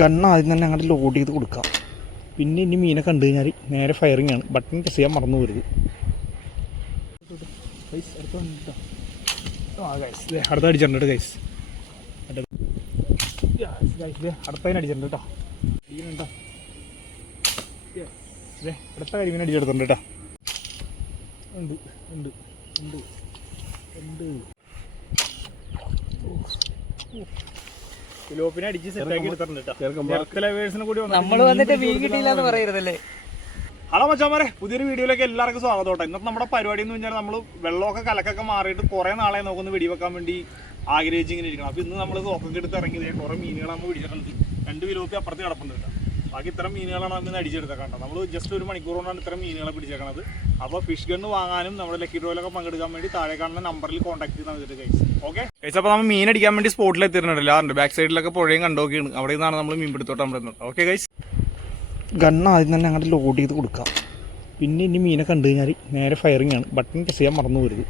Gun ആദ്യം തന്നെ അങ്ങോട്ട് ലോഡ് ചെയ്ത് കൊടുക്കാം. പിന്നെ ഇനി മീനെ കണ്ടു കഴിഞ്ഞാൽ നേരെ ഫയറിംഗ് ആണ്. ബട്ടൺ പ്രസ് ചെയ്യാൻ മറന്നു പോരുത്. അടുത്ത അടിച്ചിട്ടുണ്ട് ഗൈസ് അടുത്തതിന് അടിച്ചിട്ടുണ്ട് കേട്ടോ. അടുത്ത കരിമീൻ അടിച്ചെടുത്തിട്ടുണ്ട് കേട്ടോ. ഉണ്ട് ഉണ്ട് ഉണ്ട് ഉണ്ട്. ഫിലോപ്പിനെ അടിച്ച് സെറ്റാക്കി എടുത്തിട്ടുണ്ട് കൂടി വന്നിട്ട് നമ്മൾ വന്നിട്ട് മീൻ കിട്ടിയില്ല എന്ന് പറയരുതല്ലേ? ഹലോ മച്ചാമാരെ പുതിയൊരു വീഡിയോയിലേക്ക് എല്ലാവർക്കും സ്വാഗതം കേട്ടോ ഇന്നത്തെ നമ്മുടെ പരിപാടി എന്ന് പറഞ്ഞാൽ നമ്മൾ വെള്ളമൊക്കെ കലക്കൊക്കെ മാറിയിട്ട് കുറേ നാളെ നോക്കുന്ന വെടി വെക്കാൻ വേണ്ടി ആഗ്രഹിച്ചിങ്ങനെ ഇരിക്കണം. അപ്പോൾ ഇന്ന് നമ്മൾ തോക്കൊക്കെ എടുത്ത് ഇറങ്ങിയത് കുറേ മീനുകൾ നമ്മൾ പിടിച്ചിട്ടുണ്ട് രണ്ട് വിലോപ്പി അപ്പുറത്ത് കിടപ്പുണ്ട് കേട്ടോ ബാക്കി ഇത്തരം മീനുകളാണ് നമ്മൾ അടിച്ചെടുത്ത കണ്ടത് നമ്മൾ ജസ്റ്റ് ഒരു മണിക്കൂർ കൊണ്ടാണ് ഇത്തരം മീനുകളെ പിടിച്ചേക്കണത്. അപ്പോൾ ഫിഷ് ഗണ്ണ് വാങ്ങാനും നമ്മുടെ ലക്കി ഡ്രോയിലൊക്കെ പങ്കെടുക്കാൻ വേണ്ടി താഴെ കാണുന്ന നമ്പറിൽ കോൺടാക്ട് ചെയ്താൽ മതി കഴിച്ചു ഓക്കെ കൈസ് അപ്പോൾ നമ്മൾ മീൻ അടിക്കാൻ വേണ്ടി സ്പോട്ടിൽ എത്തിയിട്ടുണ്ടല്ലോ ബാക്ക് സൈഡിലൊക്കെ പുഴയും കണ്ടോക്കിയാണ് അവിടെ നിന്നാണ് നമ്മൾ മീൻ പിടുത്തോട്ട് നമ്മൾ ഓക്കെ ഗൈസ് ഗണ്ണ് ആദ്യം തന്നെ അങ്ങോട്ട് ലോഡ് ചെയ്ത് കൊടുക്കാം. പിന്നെ ഇനി മീനെ കണ്ടു കഴിഞ്ഞാൽ നേരെ ഫയറിംഗ് ആണ്. ബട്ടൺ പ്രസ് ചെയ്യാൻ മറന്നു പോരുത്.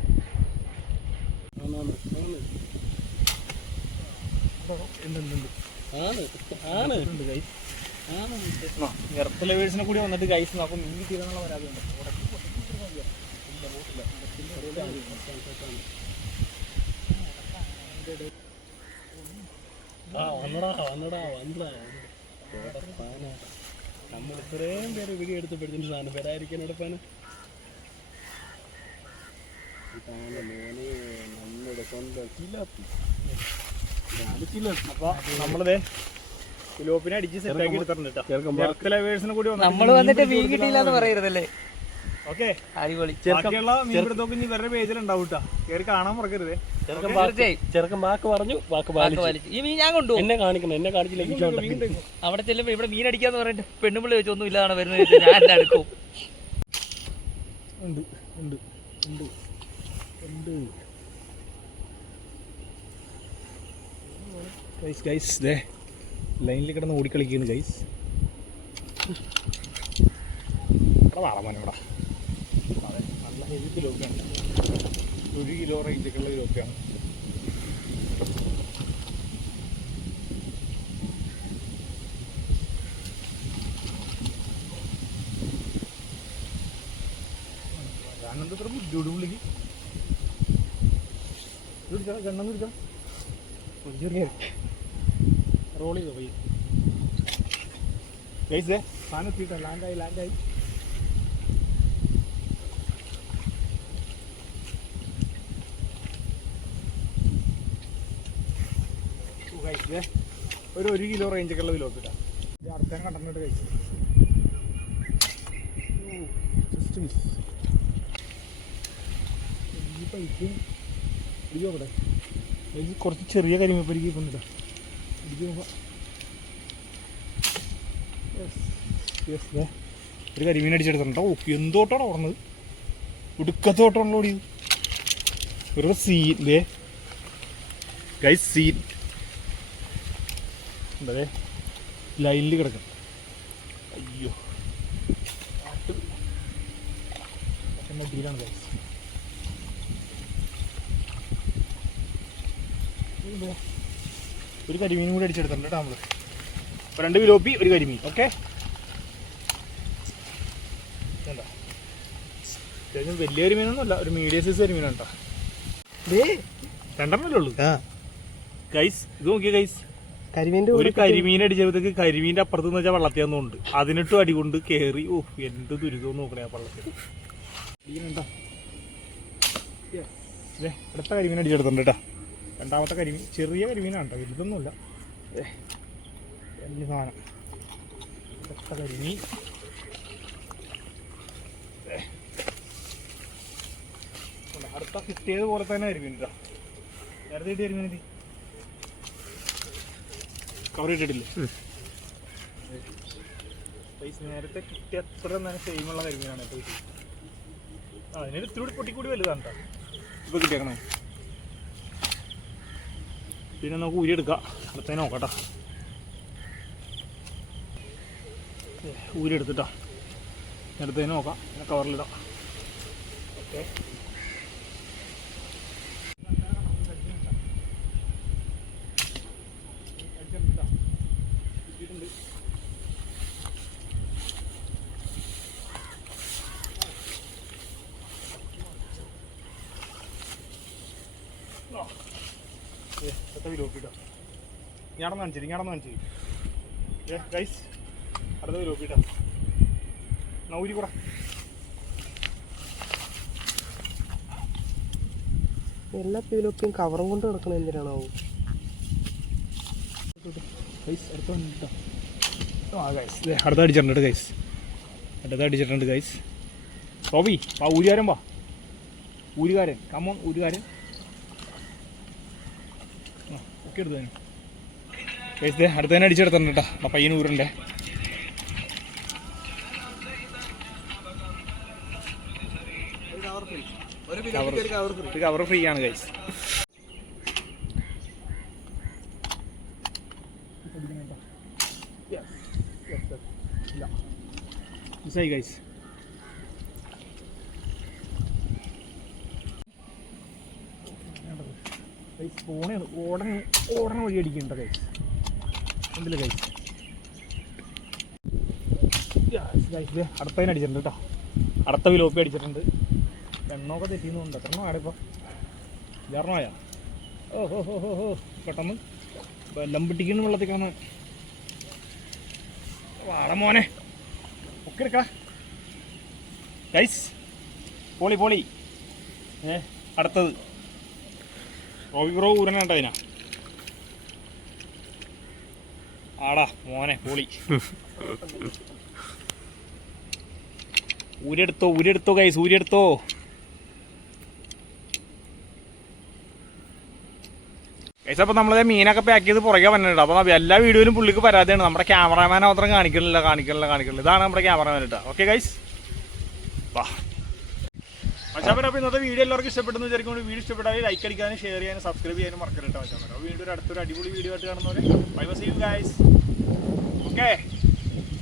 എർത്ത് ലവേഴ്സിനെ കൂടി വന്നിട്ട് ഗൈസ് നോക്കും മീൻ കിട്ടിയതെന്നുള്ള പരാതിയുണ്ട് നമ്മൾ ഇത്രയും പേര് വീഡിയോ എടുത്തപ്പോഴത്തേന് സാധനം വരാതിരിക്കാൻ എടുപ്പാന് നമ്മുടെ സ്വന്തം കിലാപ്പി അപ്പൊ നമ്മളിതേ ഫിലോപ്പിനെ അടിച്ച് സെറ്റാക്കി എടുത്തിട്ടുണ്ട് കേട്ടോ എർത്ത് ലെവേഴ്സിനെ കൂടി നമ്മൾ വന്നിട്ട് മീൻ കിട്ടിയില്ല എന്ന് പറയരുതല്ലേ? ഓക്കെ. അടിപൊളി. ബാക്കിയുള്ള മീൻപിടുത്തൊക്കെ ഇനി വേറെ കേട്ടോ കയറി കാണാൻ മറക്കരുത്. ചെറുക്കൻ വാക്ക് പറഞ്ഞു വാക്ക് പാലിച്ചു. ഈ മീൻ ഞാൻ കൊണ്ടു എന്നെ കാണിക്കണം എന്നെ കാണിച്ചില്ലെങ്കിൽ അവിടെ ചെല്ലുമ്പോ ഇവിടെ മീൻ അടിക്കാന്ന് പറഞ്ഞിട്ട് പെണ്ണുമ്പിള്ളി വെച്ച് ഒന്നും ഇല്ലാതാണ് വരുന്നത് ഞാൻ എല്ലാം എടുക്കും. ഉണ്ട് ഉണ്ട് ഉണ്ട് ഉണ്ട്. ഗൈസ് ഗൈസ് ദേ. ലൈനിൽ കിടന്ന് ഓടിക്കളിക്കുന്നു ഗൈസ് ഇവിടെ വാളമാനം ഇവിടെ അതെ നല്ല ഹെവി കിലോക്കാണ് ഒരു കിലോ റേഞ്ചൊക്കെയുള്ള കിലോക്കാണ് ഞാനെന്താ ഇത്ര ബുദ്ധിമുട്ട് പുള്ളിക്ക്. റോൾ ചെയ്തോ പോയി ഗൈസേ ലാൻഡായി ലാൻഡായി ഒരു ഒരു കിലോ റേഞ്ചൊക്കെ ഉള്ള ഇത് അടുത്തേനെ കണ്ടിട്ട് കഴിച്ചു. ഈ പൈപ്പ് കുറച്ച് ചെറിയ കരിമപ്പരിക്ക് ഇപ്പം ഒരു കരിമീൻ അടിച്ചെടുത്തിട്ടുണ്ടോ ഓ എന്തോട്ടാണ് ഓടുന്നത് ഉടുക്കത്തോട്ടാണല്ലോ ഓടിയത് സീൻ ദേ. ഗൈസ് സീൻ എന്താ ലൈനിൽ കിടക്കണം അയ്യോ. ഡീലാണ് ഗൈസ് ഒരു കരിമീനും കൂടി അടിച്ചെടുത്തിട്ടുണ്ട് കേട്ടോ നമ്മൾ. അപ്പോൾ രണ്ട് കിലോപ്പി ഒരു കരിമീൻ. ഓക്കെ അത്യാവശ്യം വലിയ കരിമീനൊന്നുമല്ല ഒരു മീഡിയം സൈസ് കരിമീനാണ് കേട്ടോ. രണ്ടെണ്ണല്ലേ ഉള്ളൂ? ഗൈസ് ഇത് നോക്കിയ ഗൈസ് കരിമീന്റെ ഒരു കരിമീൻ അടിച്ചപ്പോഴത്തേക്ക് കരിമീന്റെ അപ്പുറത്ത് നിന്ന് വെച്ചാൽ വെള്ളത്തിയാന്നുണ്ട് അതിനിട്ടും അടി കൊണ്ട് കയറി ഓ എന്ത് ദുരിതം നോക്കണേ ആ വെള്ളത്തിൽ. അടുത്ത കരിമീൻ അടിച്ചെടുത്തിട്ടുണ്ട് കേട്ടോ. രണ്ടാമത്തെ കരിമീൻ ചെറിയ കരിമീനാണ് കേട്ടോ വലുതൊന്നുമില്ല. വലിയ സാധനം. അടുത്ത കരിമീൻ. അടുത്ത കിട്ടിയത് പോലെ തന്നെ കരിമീൻ കേട്ടോ നേരത്തെ കിട്ടിയ കരിമീൻ എന്തി കവർ ഇട്ടിട്ടില്ലേ? പൈസ നേരത്തെ കിട്ടിയ അത്ര തന്നെ സെയിമുള്ള കരിമീനാണ് കേട്ടോ ആ അതിനൊരു ഇത്തിരി കൂടി പൊട്ടിക്കൂടി വലുതാണ് കേട്ടോ ഇപ്പോൾ കിട്ടിയേക്കണേ? പിന്നെ നമുക്ക് ഊരി എടുക്കാം അടുത്ത നോക്കട്ടോ ഊരി എടുത്തിട്ടാ അടുത്തതിന് നോക്കാം. പിന്നെ കവറിലിടാം ഓക്കെ. അടുത്ത വീട് ഇട്ടോ. ഞാടന്ന് കാണിച്ചിരി ഞാടന്ന് കാണിച്ചിരി ഏ ഗൈസ് അടുത്ത വീട് ഇട്ടോ. നൗരി കൂടെ. എല്ലാ പീലൊക്കെയും കവറും കൊണ്ട് കിടക്കണ എന്തിനാണാവും? ഗൈസ് അടുത്ത വന്നിട്ടോ ആ ഗൈസ് അടുത്ത അടിച്ചിട്ടുണ്ട് ഗൈസ് അടുത്ത അടിച്ചിട്ടുണ്ട് ഗൈസ് റോബി വാ ഊരുകാരൻ വാ. ഊരുകാരൻ കമ്മോൺ ഊരുകാരൻ ആ ഒക്കെ എടുത്തു ഗൈസ് ദേ അടുത്ത തന്നെ അടിച്ചെടുത്തിട്ടുണ്ട് കേട്ടോ. പയ്യൻ ഊരുണ്ടേ ഇത് കവർ ഫ്രീ ആണ് ഗൈസ് മിസ്സായി ഗൈസ് ഫോണേ ഓടണ ഓടണ വഴി അടിക്കുന്നുണ്ട് ഗൈസ് എന്തില്ല ഗൈസ് ഗൈസ് അടുത്തതിന് അടിച്ചിട്ടുണ്ട് കേട്ടോ അടുത്ത വിലോപ്പി അടിച്ചിട്ടുണ്ട്. എണ്ണമൊക്കെ തെറ്റിയെന്നുണ്ട് എത്ര ആടെ ഇപ്പോൾ ഇതാരണമായാ ഓ ഹോ ഹോ ഹോ ഹോ. പെട്ടെന്ന് വെല്ലം പിടിക്കുന്നു വെള്ളത്തിൽ കാണാൻ വാട മോനെ. ഒക്കെ എടുക്കടാ ഗൈസ് പോളി പോളി. ഏ അടുത്തത്. റോബി ബ്രോ ഊരനാട്ടോ അതിനാ? ആടാ മോനെ പൊളി. ഊരെടുത്തോ ഊരെടുത്തോ ഗൈസ് ഊരെടുത്തോ. ഗൈസ് അപ്പോൾ നമ്മൾ മീനൊക്കെ പാക്ക് ചെയ്ത് പുറകെ വന്നിട്ടുണ്ട്. അപ്പോൾ എല്ലാ വീഡിയോയിലും പുള്ളിക്ക് പരാതിയാണ്. നമ്മുടെ ക്യാമറാമാൻ മാത്രം കാണിക്കണില്ല കാണിക്കണില്ല കാണിക്കണില്ല. ഇതാണ് നമ്മുടെ ക്യാമറാമാൻ കേട്ടോ ഓക്കെ ഗൈസ് വാ. മച്ചാപ്പൻ അപ്പോൾ ഇന്നത്തെ വീഡിയോ എല്ലാവർക്കും ഇഷ്ടപ്പെട്ടെന്ന് വിചാരിക്കുമ്പോൾ വീഡിയോ ഇഷ്ടപ്പെട്ടാൽ ലൈക്ക് അടിക്കാനും ഷെയർ ചെയ്യാനും സബ്സ്ക്രൈബ് ചെയ്യാനും മറക്കരുത് കേട്ടോ മച്ചാപ്പൻ അപ്പോൾ വീണ്ടും ഒരു അടുത്തൊരു അടിപൊളി വീഡിയോ ആയിട്ട് കാണുന്നവരെ bye bless you guys okay